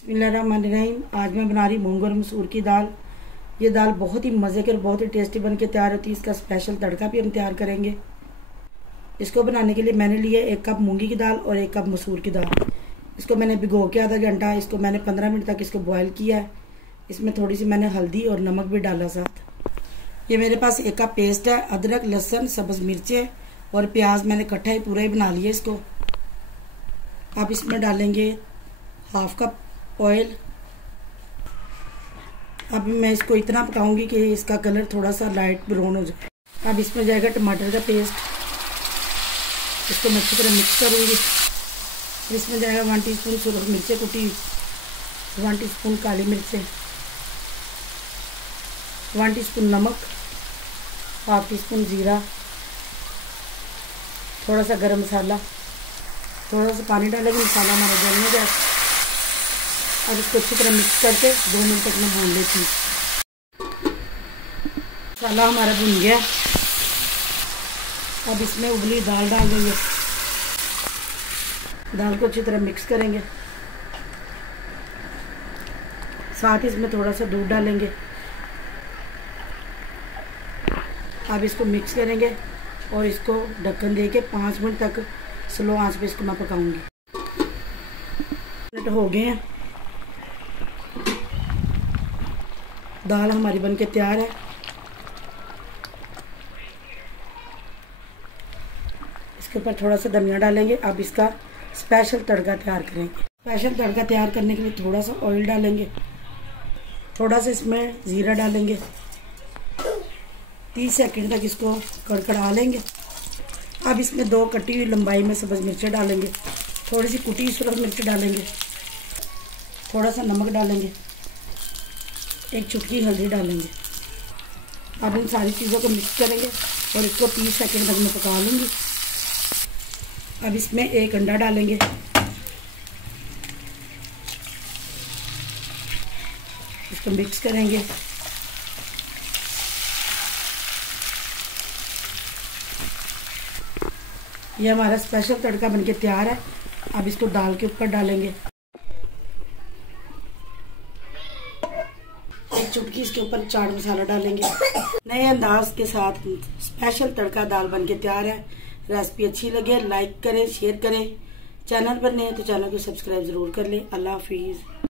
बिस्मिल्लाहिर्रहमानिर्रहीम। आज मैं बना रही मूंग और मसूर की दाल। ये दाल बहुत ही मज़े की और बहुत ही टेस्टी बन के तैयार होती है। इसका स्पेशल तड़का भी हम तैयार करेंगे। इसको बनाने के लिए मैंने लिए 1 कप मूंगी की दाल और 1 कप मसूर की दाल। इसको मैंने भिगो के आधा घंटा, इसको मैंने 15 मिनट तक इसको बॉयल किया है। इसमें थोड़ी सी मैंने हल्दी और नमक भी डाला साथ। ये मेरे पास 1 कप पेस्ट है। अदरक, लहसुन, सब्ज़ मिर्चें और प्याज मैंने इकट्ठा ही पूरा ही बना लिया इसको। अब इसमें डालेंगे 1/2 कप ऑयल। अब मैं इसको इतना पकाऊंगी कि इसका कलर थोड़ा सा लाइट ब्राउन हो जाए। अब इसमें जाएगा टमाटर का पेस्ट। इसको मैं अच्छी तरह मिक्स करूंगी। इसमें जाएगा 1 टीस्पून सुरख मिर्चें कुटी, 1 टीस्पून काली मिर्चें, 1 टीस्पून नमक, 1/2 टीस्पून जीरा, थोड़ा सा गरम मसाला, थोड़ा सा पानी डालेंगे, मसाला हमारा जलने जाए। अब इसको अच्छी तरह मिक्स करके 2 मिनट तक मैं भून लेती हूँ। मसाला हमारा भुन गया। अब इसमें उबली दाल डाल देंगे। दाल को अच्छी तरह मिक्स करेंगे। साथ ही इसमें थोड़ा सा दूध डालेंगे। अब इसको मिक्स करेंगे और इसको ढक्कन दे के 5 मिनट तक स्लो आंच पे इसको मैं पकाऊंगी। मिनट हो गए हैं। दाल हमारी बनके तैयार है। इसके ऊपर थोड़ा सा धनिया डालेंगे। अब इसका स्पेशल तड़का तैयार करेंगे। स्पेशल तड़का तैयार करने के लिए थोड़ा सा ऑयल डालेंगे, थोड़ा सा इसमें जीरा डालेंगे। 30 सेकंड तक इसको कड़कड़ा लेंगे। अब इसमें 2 कटी हुई लंबाई में सब्ज़ मिर्चें डालेंगे, थोड़ी सी कुटी हुई सुरख मिर्च डालेंगे, थोड़ा सा नमक डालेंगे, 1 चुटकी हल्दी डालेंगे। अब इन सारी चीज़ों को मिक्स करेंगे और इसको 30 सेकंड तक मैं पका लूँगी। अब इसमें 1 अंडा डालेंगे। इसको मिक्स करेंगे। ये हमारा स्पेशल तड़का बनके तैयार है। अब इसको दाल के ऊपर डालेंगे। 1 चुटकी इसके ऊपर चाट मसाला डालेंगे। नए अंदाज के साथ स्पेशल तड़का दाल बनके तैयार है। रेसिपी अच्छी लगे लाइक करें, शेयर करें। चैनल पर नए हैं तो चैनल को सब्सक्राइब जरूर कर लें। अल्लाह हाफिज़।